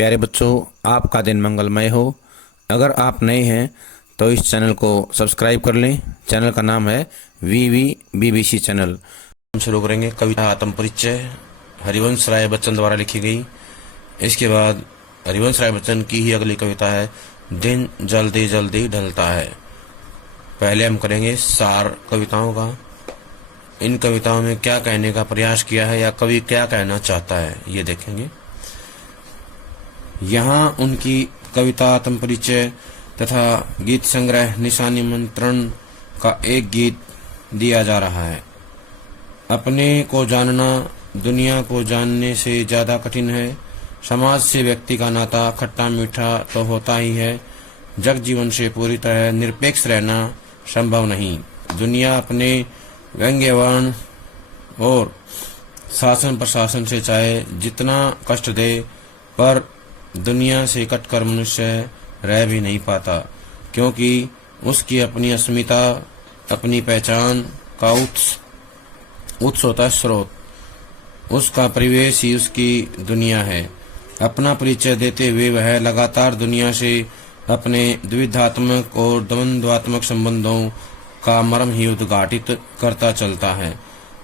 प्यारे बच्चों, आपका दिन मंगलमय हो। अगर आप नए हैं तो इस चैनल को सब्सक्राइब कर लें। चैनल का नाम है VVBBC चैनल। हम शुरू करेंगे कविता आत्म परिचय, हरिवंश राय बच्चन द्वारा लिखी गई। इसके बाद हरिवंश राय बच्चन की ही अगली कविता है दिन जल्दी जल्दी ढलता है। पहले हम करेंगे सार कविताओं का। इन कविताओं में क्या कहने का प्रयास किया है या कवि क्या कहना चाहता है, ये देखेंगे। यहाँ उनकी कविता आत्म परिचय तथा गीत संग्रह निशान निमंत्रण का एक गीत दिया जा रहा है। अपने को जानना दुनिया को जानने से ज्यादा कठिन है। समाज से व्यक्ति का नाता खट्टा मीठा तो होता ही है। जग जीवन से पूरी तरह निरपेक्ष रहना संभव नहीं। दुनिया अपने व्यंग्यवान और शासन प्रशासन से चाहे जितना कष्ट दे, पर दुनिया से कटकर मनुष्य रह भी नहीं पाता, क्योंकि उसकी अपनी अस्मिता, अपनी पहचान का उत्स होता है स्रोत। उसका परिवेश ही उसकी दुनिया है। अपना परिचय देते हुए वह लगातार दुनिया से अपने द्विधात्मक और द्वंद्वात्मक संबंधों का मर्म ही उद्घाटित करता चलता है।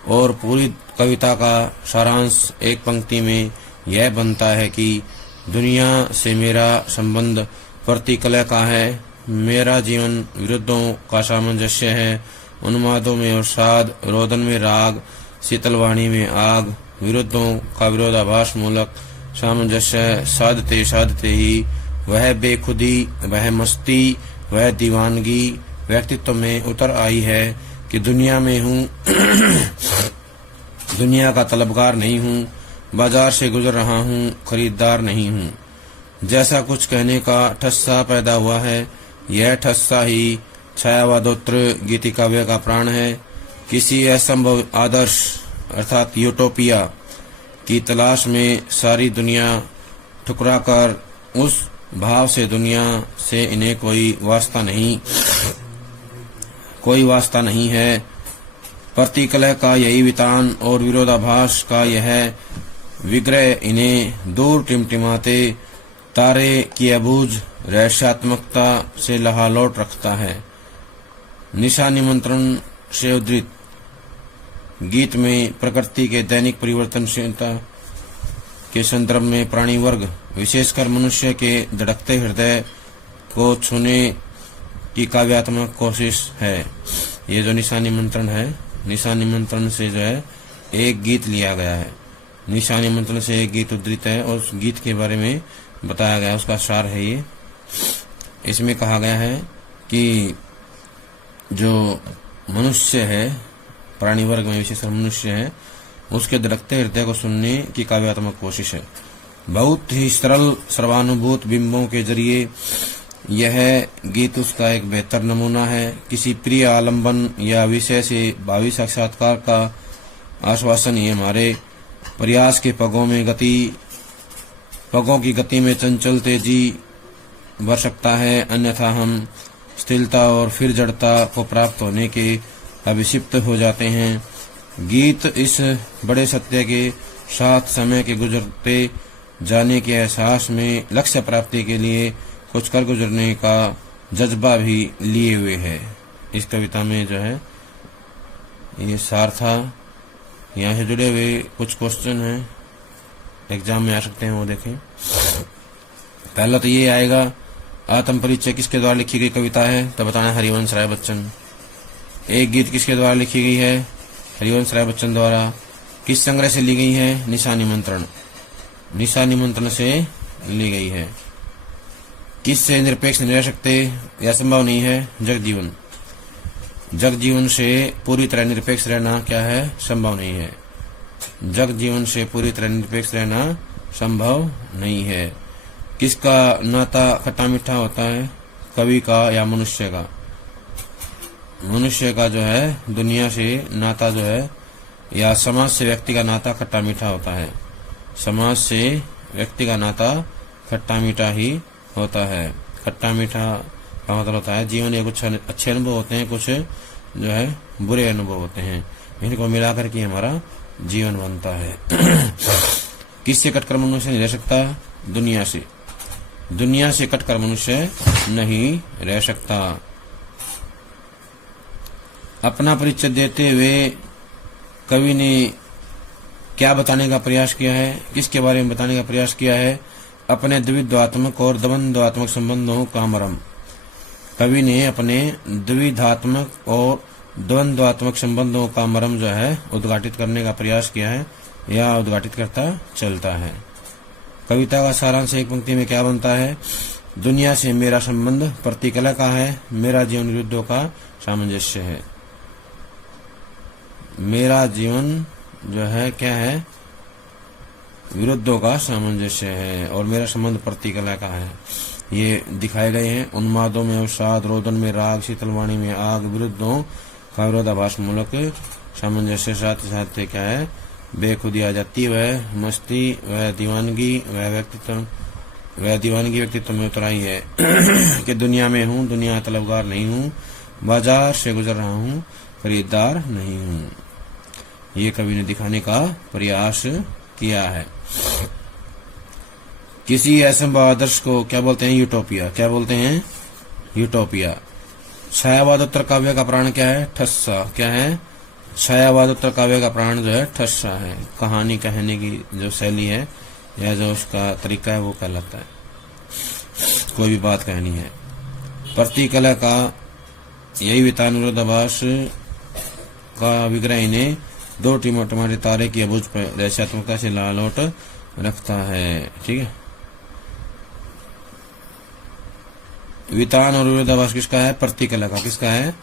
और पूरी कविता का सारांश एक पंक्ति में यह बनता है कि दुनिया से मेरा संबंध प्रतिकलह का है। मेरा जीवन विरुद्धों का सामंजस्य है। उन्मादों में अवसाद, रोदन में राग, शीतलवाणी में आग, विरुद्धों का विरोधाभास मूलक सामंजस्य साधते साधते ही वह बेखुदी, वह मस्ती, वह दीवानगी व्यक्तित्व में उतर आई है कि दुनिया में हूँ दुनिया का तलबगार नहीं हूँ, बाजार से गुजर रहा हूँ, खरीदार नहीं हूँ। जैसा कुछ कहने का ठस्सा पैदा हुआ है, यह ठस्सा ही छायावादोत्तर गीति काव्य का प्राण है। किसी असंभव आदर्श अर्थात यूटोपिया की तलाश में सारी दुनिया ठुकराकर उस भाव से दुनिया से इन्हें कोई वास्ता नहीं है। प्रतिकलह का यही वितान और विरोधाभास का यह विग्रह इन्हें दूर टिमटिमाते तारे की अबूझ रहस्यात्मकता से लहालौट रखता है। निशा निमंत्रण से उद्धृत गीत में प्रकृति के दैनिक परिवर्तनशीलता के संदर्भ में प्राणी वर्ग, विशेषकर मनुष्य के धड़कते हृदय को छूने की काव्यात्मक कोशिश है। ये जो निशा निमंत्रण है, निशा निमंत्रण से जो है एक गीत लिया गया है। निशा निमंत्रण से एक गीत उद्धृत है और उस गीत के बारे में बताया गया है, उसका सार है ये। इसमें कहा गया है कि जो मनुष्य है, प्राणी वर्ग में विशेषकर मनुष्य है, उसके धड़कते हृदय को सुनने की काव्यात्मक कोशिश है। बहुत ही सरल सर्वानुभूत बिंबों के जरिए यह गीत उसका एक बेहतर नमूना है। किसी प्रिय आलंबन या विषय से भावी साक्षात्कार का आश्वासन ही हमारे प्रयास के पगों की गति में चंचल तेजी भर सकता है। अन्यथा हम स्थिरता और फिर जड़ता को प्राप्त होने के अभिषिप्त हो जाते हैं। गीत इस बड़े सत्य के साथ समय के गुजरते जाने के एहसास में लक्ष्य प्राप्ति के लिए कुछ कर गुजरने का जज्बा भी लिए हुए है। इस कविता में जो है ये सार था। यहाँ से जुड़े हुए कुछ क्वेश्चन हैं, एग्जाम में आ सकते हैं, वो देखें। पहला तो ये आएगा, आत्म परिचय किसके द्वारा लिखी गई कविता है? तो बताना हरिवंश राय बच्चन। एक गीत किसके द्वारा लिखी गई है? हरिवंश राय बच्चन द्वारा। किस संग्रह से ली गई है? निशा निमंत्रण। निशा निमंत्रण से ली गई है। किससे निरपेक्ष नहीं रह सकते या संभव नहीं है? जग जीवन। जग जीवन से पूरी तरह निरपेक्ष रहना क्या है? संभव नहीं है। जग जीवन से पूरी तरह निरपेक्ष रहना संभव नहीं है। किसका नाता खट्टा मीठा होता है? कवि का या मनुष्य का? मनुष्य का जो है दुनिया से नाता जो है या समाज से व्यक्ति का नाता खट्टा मीठा होता है। समाज से व्यक्ति का नाता खट्टा मीठा ही होता है। खट्टा मीठा का मतलब होता है जीवन में कुछ अच्छे अनुभव होते हैं, कुछ जो है बुरे अनुभव होते हैं, इनको मिलाकर के हमारा जीवन बनता है। किससे कटकर मनुष्य नहीं रह सकता? दुनिया से कटकर मनुष्य नहीं रह सकता। अपना परिचय देते हुए कवि ने क्या बताने का प्रयास किया है, किसके बारे में बताने का प्रयास किया है? अपने द्विधात्मक और द्वंद्वात्मक संबंधों का मर्म। कवि ने अपने द्विधात्मक और द्वंद्वात्मक संबंधों का मर्म जो है उद्घाटित करने का प्रयास किया है या उद्घाटित करता चलता है। कविता का सारांश एक पंक्ति में क्या बनता है? दुनिया से मेरा संबंध प्रतिकला का है, मेरा जीवन विरुद्धों का सामंजस्य है। मेरा जीवन जो है क्या है? विरुद्धों का सामंजस्य है और मेरा संबंध प्रतिकला का है। ये दिखाए गए हैं। उन्मादों में अवसाद, रोदन में राग, शीतलवाणी में आग, विरुद्धों का विरोधाभास मूलक सामंजस्य। साथ ही साथ क्या है? बेखुदी आ जाती है, वह मस्ती, वह दीवानगी, वह दीवानगी व्यक्तित्व में उतराई है कि दुनिया में हूँ, दुनिया तलबगार नहीं हूँ, बाजार से गुजर रहा हूँ, खरीदार नहीं हूँ। ये कवि ने दिखाने का प्रयास किया है। किसी ऐसे आदर्श को क्या बोलते हैं? यूटोपिया। क्या बोलते हैं? यूटोपिया। छायावादोत्तर काव्य का प्राण क्या है? ठस्सा। क्या है? छायावादोत्तर काव्य का प्राण जो है ठस्सा है। कहानी कहने की जो शैली है या जो उसका तरीका है वो कहलाता है। कोई भी बात कहनी है। प्रतिकला का यही वितान विरोधाभास का विग्रह ने दो टिमोटमारे तारे की अबुझ रहस्यात्मकता से लालौट रखता है। ठीक है। वितान और विरोधाभास किसका है? प्रतिकला का। किसका है?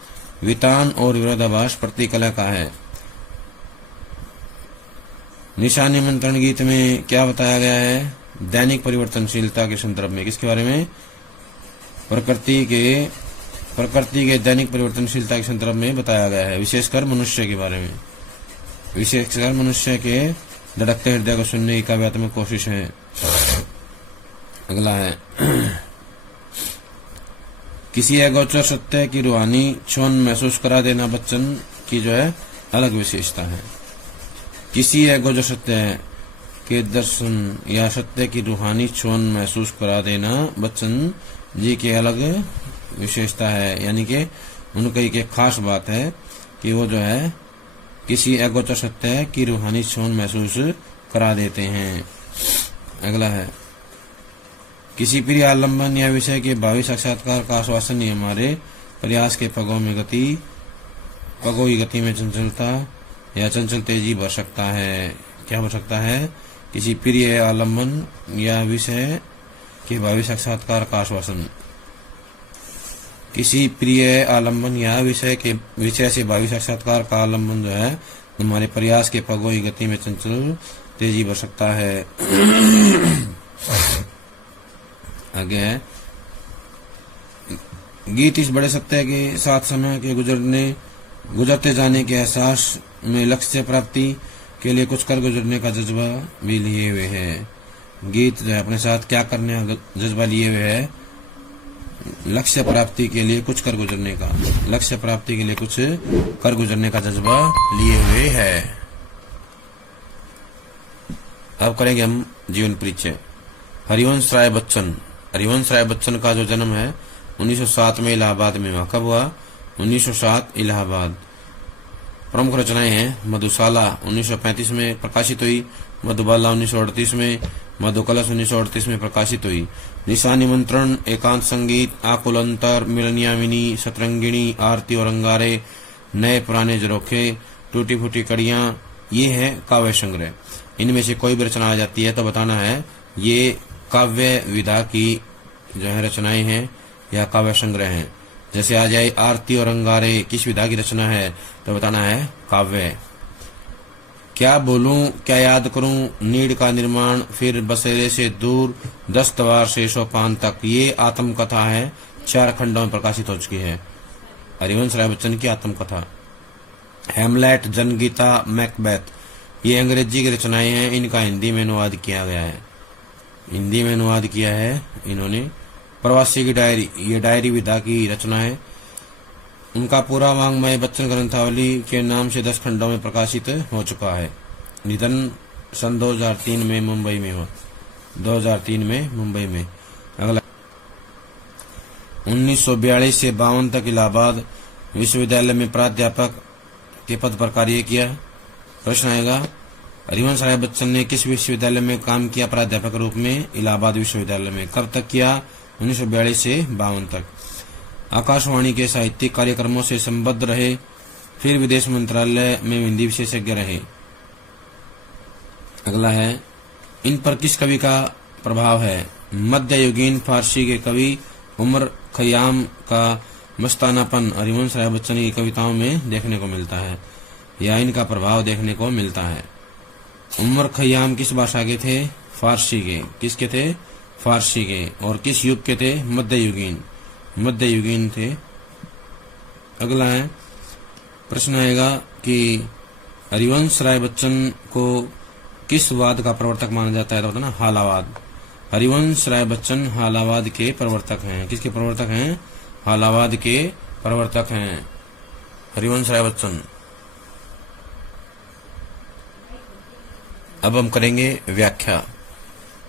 वितान और विरोधाभास प्रतिकला का है। निशा निमंत्रण गीत में क्या बताया गया है? दैनिक परिवर्तनशीलता के संदर्भ में। किसके बारे में? प्रकृति के दैनिक परिवर्तनशीलता के संदर्भ में बताया गया है। विशेषकर मनुष्य के बारे में, विशेषकर मनुष्य के धड़कते हृदय को सुनने की काव्यात्मक कोशिश है। अगला है किसी अगोचर सत्य की रूहानी छुअन महसूस करा देना बच्चन की जो है अलग विशेषता है। किसी अगोचर सत्य के दर्शन या सत्य की रूहानी छुअन महसूस करा देना बच्चन जी की अलग विशेषता है, यानी कि उनकी एक खास बात है कि वो जो है किसी अगोचर सत्य की रूहानी छुअन महसूस करा देते हैं। अगला है किसी प्रिय आलम्बन या विषय के भावी साक्षात्कार का आश्वासन ही हमारे प्रयास के पगों की गति में चंचलता या चंचल तेजी भर सकता है। क्या भर सकता है? किसी प्रिय आलम्बन या विषय के भावी साक्षात्कार का आश्वासन। किसी प्रिय आलम्बन या विषय से भावी साक्षात्कार का आलम्बन जो है हमारे प्रयास के पगों की गति में चंचल तेजी भर सकता है। आगे है गीत इस बड़े सत्य के साथ समय के गुजरते जाने के एहसास में लक्ष्य प्राप्ति के लिए कुछ कर गुजरने का जज्बा भी लिए हुए है। गीत जो है अपने साथ क्या करने का जज्बा लिए हुए है? लक्ष्य प्राप्ति के लिए कुछ कर गुजरने का, लक्ष्य प्राप्ति के लिए कुछ कर गुजरने का जज्बा लिए हुए है। अब करेंगे हम जीवन परिचय। हरिवंश राय बच्चन का जो जन्म है 1907 में इलाहाबाद में हुआ। कब हुआ? 1907 इलाहाबाद। प्रमुख रचनाएं हैं मधुशाला 1935 में प्रकाशित हुई, मधुबाला 1938 में, मधुकलश 1938 में प्रकाशित हुई। निशा निमंत्रण, एकांत संगीत, आकुल अंतर, मिलनियामिनी, सतरंगिणी, आरती और अंगारे, नए पुराने झरोखे, टूटी फूटी कड़ियां, ये है काव्य संग्रह। इनमें से कोई भी रचना आ जाती है तो बताना है ये काव्य विधा की जो है रचनाएं हैं या काव्य संग्रह हैं। जैसे आ जाए आरती और अंगारे किस विधा की रचना है तो बताना है काव्य। क्या बोलूं क्या याद करूं, नीड़ का निर्माण, फिर बसेरे से दूर, 10 तवार से सोपान तक, ये आत्मकथा है, 4 खंडों में प्रकाशित हो चुकी है। हरिवंश राय बच्चन की आत्मकथा। हेमलेट, जनगीता, मैकबेथ, ये अंग्रेजी की रचनाएं हैं। इनका हिंदी में अनुवाद किया गया है। हिंदी में अनुवाद किया है इन्होंने। प्रवासी की डायरी, ये डायरी विधा की रचना है। उनका पूरा वांग्मय बच्चन ग्रंथावली के नाम से 10 खंडों में प्रकाशित हो चुका है। निधन सन 2003 में मुंबई में हुआ। 2003 में मुंबई में। अगला 1942 से 52 तक इलाहाबाद विश्वविद्यालय में प्राध्यापक के पद पर कार्य किया। प्रश्न आएगा, हरिवंश राय बच्चन ने किस विश्वविद्यालय में काम किया प्राध्यापक के रूप में? इलाहाबाद विश्वविद्यालय में। कब तक किया? 1942 से 52 तक। आकाशवाणी के साहित्यिक कार्यक्रमों से संबद्ध रहे, फिर विदेश मंत्रालय में हिंदी विशेषज्ञ रहे। अगला है, इन पर किस कवि का प्रभाव है? मध्ययुगीन फारसी के कवि उमर खयाम का मस्तानापन हरिवंश राय बच्चन की कविताओं में देखने को मिलता है, या इनका प्रभाव देखने को मिलता है। उमर खयाम किस भाषा के थे? फारसी के। किसके थे? फारसी के। और किस युग के थे? मध्ययुगीन थे। अगला है, प्रश्न आएगा कि हरिवंश राय बच्चन को किस वाद का प्रवर्तक माना जाता है? तो ना हालावाद। हरिवंश राय बच्चन हालावाद के प्रवर्तक हैं। किसके प्रवर्तक हैं? हालावाद के प्रवर्तक हैं हरिवंश राय बच्चन। अब हम करेंगे व्याख्या।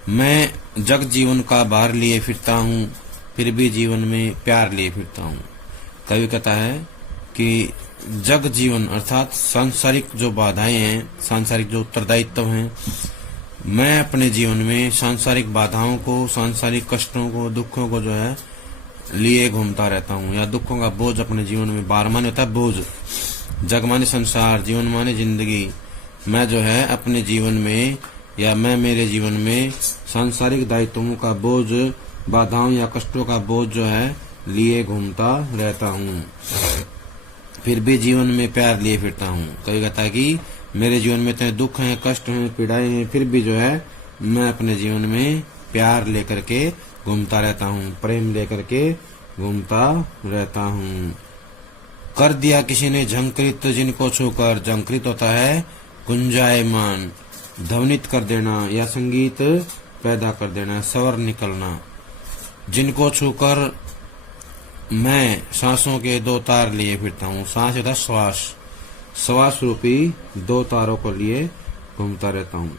मैं जग जीवन का भार लिए फिरता हूँ, फिर भी जीवन में प्यार लिए फिरता हूँ। कवि कहता है कि जग जीवन अर्थात सांसारिक जो बाधाएं हैं, सांसारिक जो उत्तरदायित्व हैं, मैं अपने जीवन में सांसारिक बाधाओं को, सांसारिक कष्टों को, दुखों को जो है लिए घूमता रहता हूँ, या दुखों का बोझ अपने जीवन में, बार माने होता है बोझ, जग माने संसार, जीवन माने जिंदगी। मैं जो है अपने जीवन में, या मैं मेरे जीवन में सांसारिक दायित्वों का बोझ, बाधाओं या कष्टों का बोझ जो है लिए घूमता रहता हूँ, फिर भी जीवन में प्यार लिए फिरता हूँ। कभी कहता है कि मेरे जीवन में इतने दुख हैं, कष्ट हैं, पीड़ाएं हैं, फिर भी जो है मैं अपने जीवन में प्यार लेकर के घूमता रहता हूँ, प्रेम लेकर के घूमता रहता हूँ। कर दिया किसी ने झंकृत जिनको छूकर, झंकृत होता है गुंजायमान, ध्वनित कर देना या संगीत पैदा कर देना, स्वर निकलना। जिनको छूकर मैं सांसों के दो तार लिए फिरता हूँ। सांस होता श्वास, श्वास रूपी दो तारों को लिए घूमता रहता हूँ।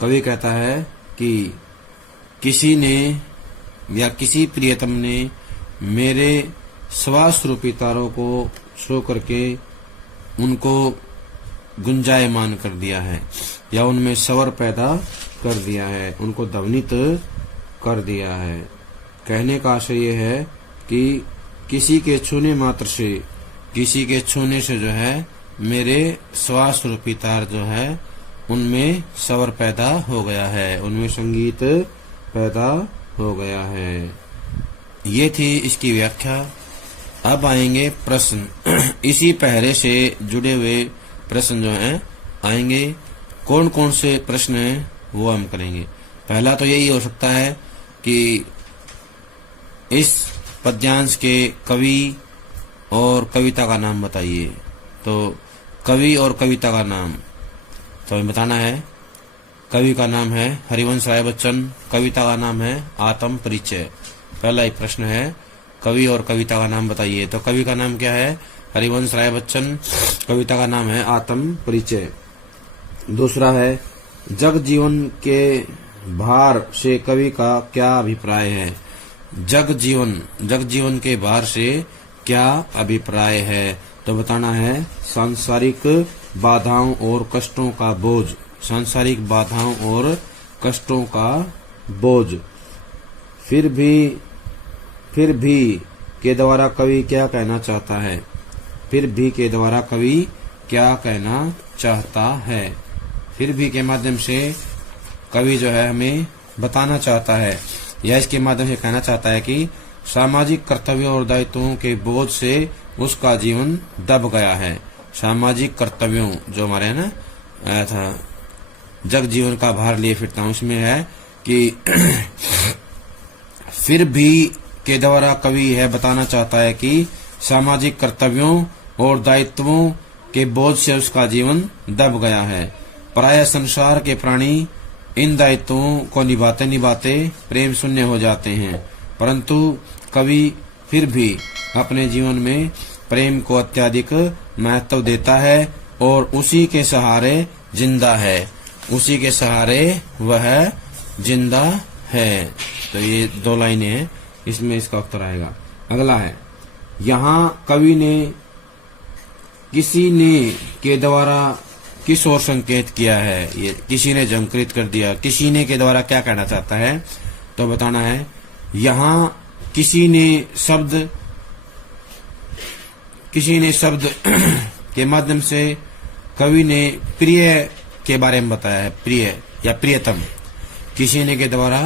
कवि कहता है कि किसी ने या किसी प्रियतम ने मेरे श्वास रूपी तारों को छू करके उनको गुंजायमान कर दिया है, या उनमें स्वर पैदा कर दिया है, उनको ध्वनित कर दिया है। कहने का आशय ये है कि किसी के छूने मात्र से, किसी के छूने से जो है मेरे श्वास रूपी तार जो है उनमें स्वर पैदा हो गया है, उनमें संगीत पैदा हो गया है। ये थी इसकी व्याख्या। अब आएंगे प्रश्न। इसी पहरे से जुड़े हुए प्रश्न जो हैं आएंगे। कौन कौन से प्रश्न हैं वो हम करेंगे। पहला तो यही हो सकता है कि इस पद्यांश के कवि और कविता का नाम बताइए। तो कवि और कविता का नाम तो हमें बताना है। कवि का नाम है हरिवंश राय बच्चन, कविता का नाम है आत्म परिचय। पहला एक प्रश्न है, कवि और कविता का नाम बताइए। तो कवि का नाम क्या है? हरिवंश राय बच्चन। कविता का नाम है आत्म परिचय। दूसरा है, जग जीवन के भार से कवि का क्या अभिप्राय है? जग जीवन के भार से क्या अभिप्राय है? तो बताना है सांसारिक बाधाओं और कष्टों का बोझ, सांसारिक बाधाओं और कष्टों का बोझ। फिर भी के द्वारा कवि क्या कहना चाहता है? फिर भी के द्वारा कवि क्या कहना चाहता है? फिर भी के माध्यम से कवि जो है हमें बताना चाहता है, या इसके माध्यम से कहना चाहता है कि सामाजिक कर्तव्यों और दायित्वों के बोझ से उसका जीवन दब गया है। सामाजिक कर्तव्यों जो हमारे है ना आया था, जग जीवन का भार लिए फिरता हूँ, उसमें है कि फिर भी के द्वारा कवि है बताना चाहता है कि सामाजिक कर्तव्यों और दायित्वों के बोझ से उसका जीवन दब गया है। प्राय संसार के प्राणी इन दायित्वों को निभाते निभाते प्रेम शून्य हो जाते हैं, परंतु कवि फिर भी अपने जीवन में प्रेम को अत्यधिक महत्व देता है और उसी के सहारे जिंदा है, उसी के सहारे वह जिंदा है। तो ये 2 लाइनें हैं, इसमें इसका उत्तर आएगा। अगला है, यहाँ कवि ने किसी ने के द्वारा किस ओर संकेत किया है। ये किसी ने जमकृत कर दिया, किसी ने के द्वारा क्या कहना चाहता है, तो बताना है यहाँ किसी ने शब्द के माध्यम से कवि ने प्रिय के बारे में बताया है। प्रिय या प्रियतम, किसी ने के द्वारा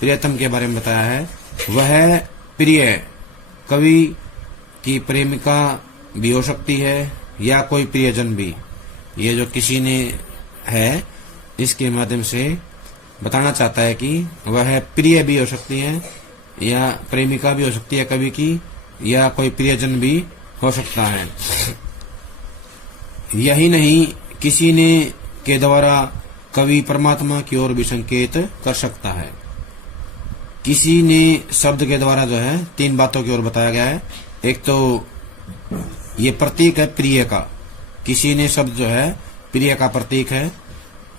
प्रियतम के बारे में बताया है। वह प्रिय कवि की प्रेमिका भी हो सकती है या कोई प्रियजन भी। ये जो किसी ने है, इसके माध्यम से बताना चाहता है कि वह प्रिय भी हो सकती है या प्रेमिका भी हो सकती है कवि की, या कोई प्रियजन भी हो सकता है। यही नहीं, किसी ने के द्वारा कवि परमात्मा की ओर भी संकेत कर सकता है। किसी ने शब्द के द्वारा जो है 3 बातों की ओर बताया गया है। एक तो ये प्रतीक है प्रिय का, किसी ने शब्द जो है प्रिय का प्रतीक है।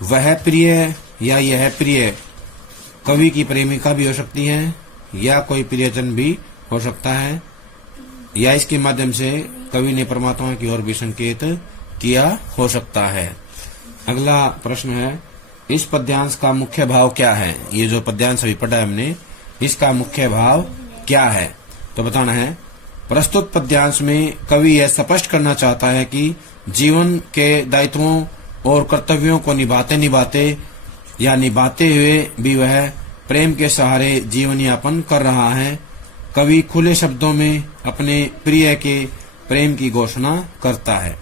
वह प्रिय या यह प्रिय कवि की प्रेमिका भी हो सकती है या कोई प्रियजन भी हो सकता है, या इसके माध्यम से कवि ने परमात्मा की ओर भी संकेत किया हो सकता है। अगला प्रश्न है, इस पद्यांश का मुख्य भाव क्या है। ये जो पद्यांश अभी पढ़ा है हमने, इसका मुख्य भाव क्या है, तो बताना है प्रस्तुत पद्यांश में कवि यह स्पष्ट करना चाहता है कि जीवन के दायित्वों और कर्तव्यों को निभाते हुए भी वह प्रेम के सहारे जीवन यापन कर रहा है। कवि खुले शब्दों में अपने प्रिय के प्रेम की घोषणा करता है।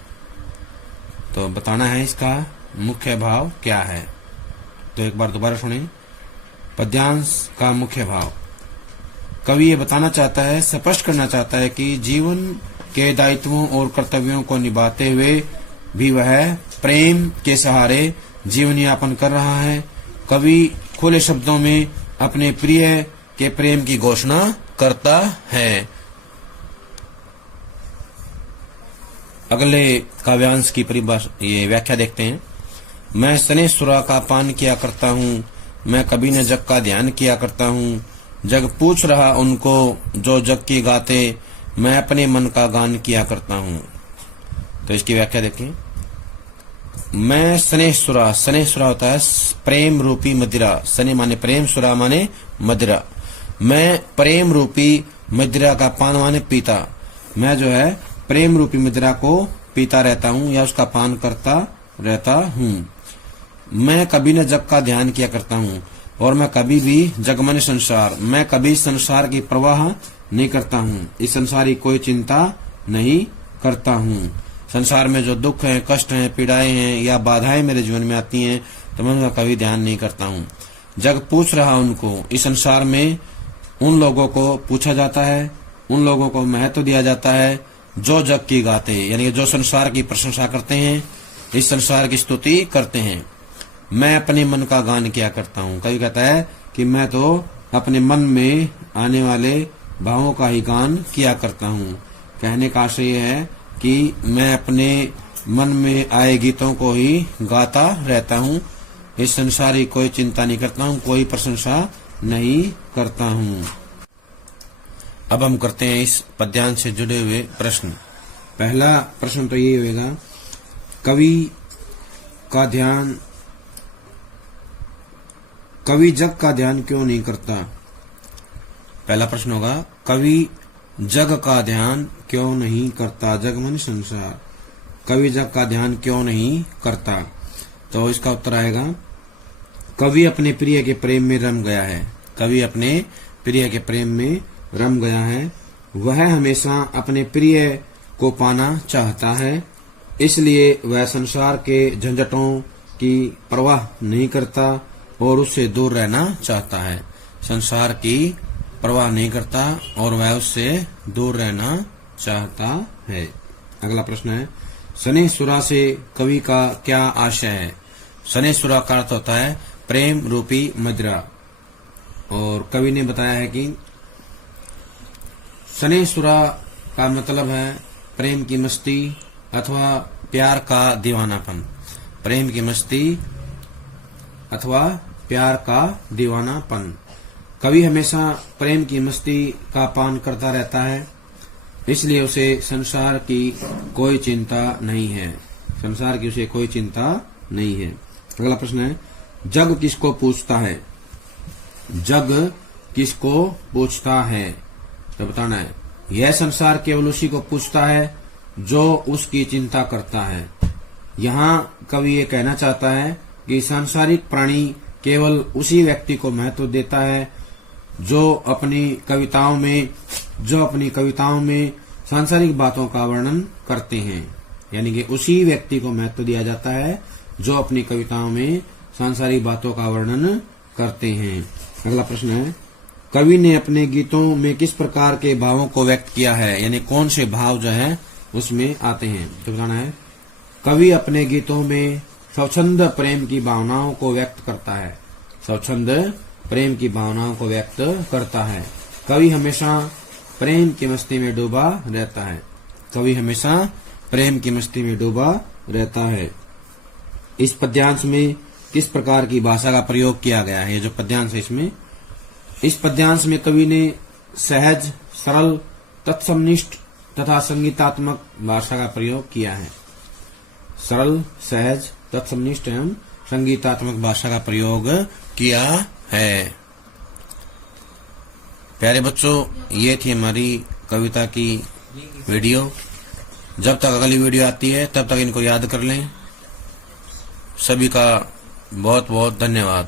तो बताना है इसका मुख्य भाव क्या है। तो एक बार दोबारा सुने, पद्यांश का मुख्य भाव, कवि ये बताना चाहता है, स्पष्ट करना चाहता है कि जीवन के दायित्वों और कर्तव्यों को निभाते हुए भी वह प्रेम के सहारे जीवन यापन कर रहा है। कवि खुले शब्दों में अपने प्रिय के प्रेम की घोषणा करता है। अगले काव्यांश की परिभाषा, ये व्याख्या देखते हैं। मैं सने सुरा का पान किया करता हूँ, मैं कभी न जग का ध्यान किया करता हूँ। जग पूछ रहा उनको जो जग की गाते, मैं अपने मन का गान किया करता हूँ। तो इसकी व्याख्या देखें। मैं स्नेह सुरा होता है प्रेम रूपी मदिरा। स्नेह माने प्रेम, सुरा माने मदिरा। मैं प्रेम रूपी मदिरा का पान माने पीता। मैं जो है प्रेम रूपी मदिरा को पीता रहता हूँ या उसका पान करता रहता हूँ। मैं कभी न जग का ध्यान किया करता हूँ, और मैं कभी भी जग माने संसार, मैं कभी संसार की परवाह नहीं करता हूँ। इस संसार की कोई चिंता नहीं करता हूँ। संसार में जो दुख है, कष्ट है, पीड़ाएं हैं या बाधाएं मेरे जीवन में आती हैं, तो मैं उनका कभी ध्यान नहीं करता हूँ। जग पूछ रहा उनको, इस संसार में उन लोगों को पूछा जाता है, उन लोगों को महत्व दिया जाता है जो जग की गाते, यानी जो संसार की प्रशंसा करते हैं, इस संसार की स्तुति करते हैं। मैं अपने मन का गान किया करता हूँ। कभी कहता है कि मैं तो अपने मन में आने वाले भावों का ही गान किया करता हूँ। कहने का आशय यह है कि मैं अपने मन में आए गीतों को ही गाता रहता हूँ। इस संसार की कोई चिंता नहीं करता हूँ, कोई प्रशंसा नहीं करता हूँ। अब हम करते हैं इस पद्यांश से जुड़े हुए प्रश्न। पहला प्रश्न तो ये होगा, कवि जग का ध्यान क्यों नहीं करता। पहला प्रश्न होगा, कवि जग का ध्यान क्यों नहीं करता। जग माने संसार, कवि जग का ध्यान क्यों नहीं करता। तो इसका उत्तर आएगा, कवि अपने प्रिय के प्रेम में रम गया है। कवि अपने प्रिय के प्रेम में रम गया है। वह हमेशा अपने प्रिय को पाना चाहता है, इसलिए वह संसार के झंझटों की परवाह नहीं करता और उससे दूर रहना चाहता है। संसार की परवाह नहीं करता और वह उससे दूर रहना चाहता है। अगला प्रश्न है, सने सुरा से कवि का क्या आशय है। सने सुरा का अर्थ होता है प्रेम रूपी मदिरा, और कवि ने बताया है कि सने सुरा का मतलब है प्रेम की मस्ती अथवा प्यार का दीवानापन। प्रेम की मस्ती अथवा प्यार का दीवानापन। कवि हमेशा प्रेम की मस्ती का पान करता रहता है, इसलिए उसे संसार की कोई चिंता नहीं है। संसार की उसे कोई चिंता नहीं है। अगला प्रश्न है, जग किसको पूछता है? जग किसको पूछता है तो बताना है। यह संसार केवल उसी को पूछता है जो उसकी चिंता करता है। यहाँ कवि ये कहना चाहता है कि सांसारिक प्राणी केवल उसी व्यक्ति को महत्व देता है जो अपनी कविताओं में सांसारिक बातों का वर्णन करते हैं। यानी कि उसी व्यक्ति को महत्व दिया जाता है जो अपनी कविताओं में सांसारिक बातों का वर्णन करते हैं। अगला प्रश्न है, कवि ने अपने गीतों में किस प्रकार के भावों को व्यक्त किया है? यानी कौन से भाव जो है उसमें आते हैं तो बताना है। कवि अपने गीतों में स्वच्छंद प्रेम की भावनाओं को व्यक्त करता है। स्वच्छंद प्रेम की भावनाओं को व्यक्त करता है। कवि हमेशा प्रेम की मस्ती में डूबा रहता है। कवि हमेशा प्रेम की मस्ती में डूबा रहता है। इस पद्यांश में किस प्रकार की भाषा का प्रयोग किया गया है? ये जो पद्यांश है इस पद्यांश में कवि ने सहज, सरल, तत्समनिष्ठ तथा संगीतात्मक भाषा का प्रयोग किया है। सरल, सहज, तत्समनिष्ठ एवं संगीतात्मक भाषा का प्रयोग किया है। प्यारे बच्चों, ये थी हमारी कविता की वीडियो। जब तक अगली वीडियो आती है तब तक इनको याद कर लें। सभी का बहुत बहुत धन्यवाद।